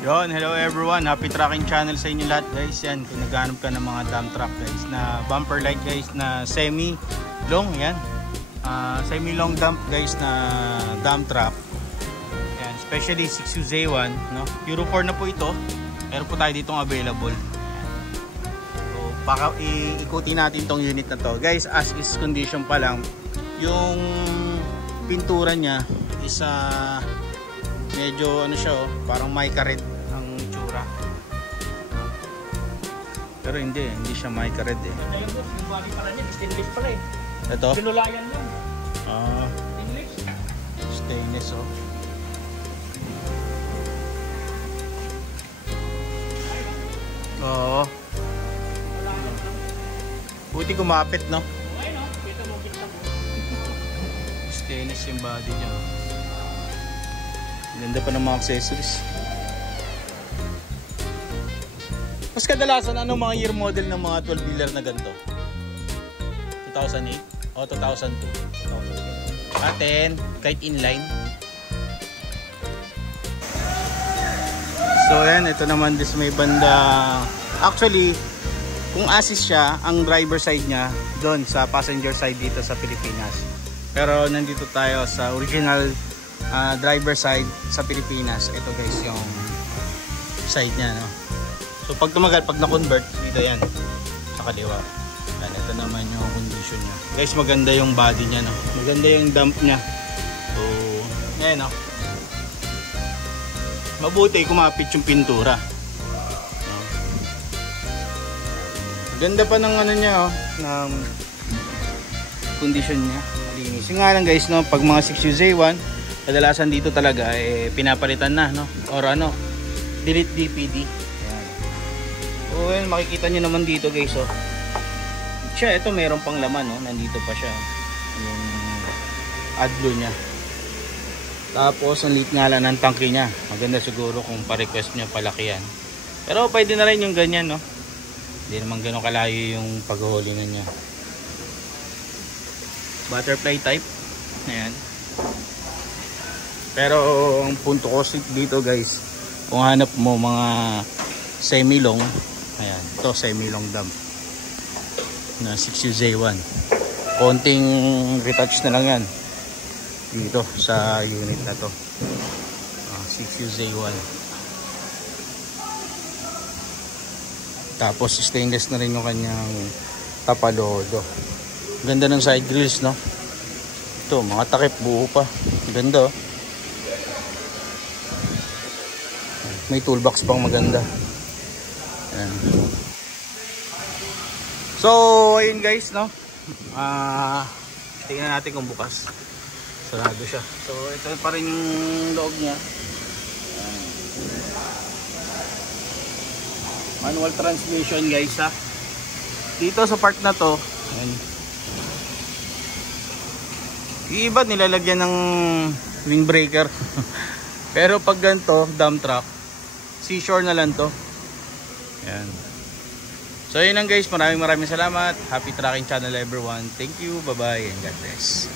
Yon, hello everyone. Happy tracking channel sa inyo lahat, guys. Yan, kung naghahanap ka ng mga dump truck, guys, na bumper light, guys, na semi-long, yan. Semi-long dump, guys, na dump truck. Yan, especially 6UZ1, no? Euro 4 na po ito. Meron po tayo ditong available. So, ikutin natin tong unit na to. Guys, as is condition pa lang, yung pintura niya is medyo ano siya, parang mica red ang itsura. Pero hindi siya mica red eh. Ayun po, yung body pala niya, stainless pala eh. Ito? Pinulayan lang. Stainless. Stainless oh. Oo. Buti kumapit, no? Okay, no? Kita mo, kita mo. Stainless yung body niya. Ganda pa ng mga accessories. Mas kadalasan, ano mga year model ng mga 12-wheeler na ganito? 2008 o 2002? Atin, kahit inline. So yan, ito naman this may banda. Actually, kung assist siya, ang driver side niya doon sa passenger side dito sa Pilipinas. Pero nandito tayo sa original driver side sa Pilipinas. Ito guys yung side niya, no? So pag tumagal, pag na-convert, dito yan sa kaliwa. Yan, ito naman yung condition niya. Guys, maganda yung body niya, no? Maganda yung dump niya. So, yan, no? Mabuti kumapit yung pintura. No? Ganda pa ng ano niya, oh, ng condition niya. Malinis. Yung nga lang guys, no? Pag mga 6UZ1, kadalasan dito talaga pinapalitan na, no? Or ano, delete DPD. Ayan. O yan, makikita nyo naman dito guys, oh. Siya, ito meron pang laman, no? Nandito pa siya. Yung AdBlue niya. Tapos ang liit nga lang ng tangke niya. Maganda siguro kung pa-request nyo palaki yan. Pero pwede na rin yung ganyan, no? Hindi naman ganun kalayo yung paghuli na niya. Butterfly type. Ayan. Pero ang punto ko dito guys, kung hanap mo mga semi-long, ayan, ito semi-long dump na 6UZ1. Konting retouch na lang yan dito sa unit na to. 6UZ1. Tapos stainless na rin yung kanyang tapalodo. Ganda ng side grills, no? Ito, mga takip buo pa. Ganda, oh. May toolbox pang maganda. Ayan. So, ayun guys, no? Tingnan natin kung bukas. Sarado siya. So, ito pa rin yung loob niya. Ayan. Manual transmission guys, ha? Dito sa part na to, ayan. Yung iba nilalagyan ng windbreaker. Pero pag ganito, dump truck, seashore na lang to. Ayan. So yun lang guys, maraming salamat. Happy tracking channel everyone. Thank you, bye bye and God bless.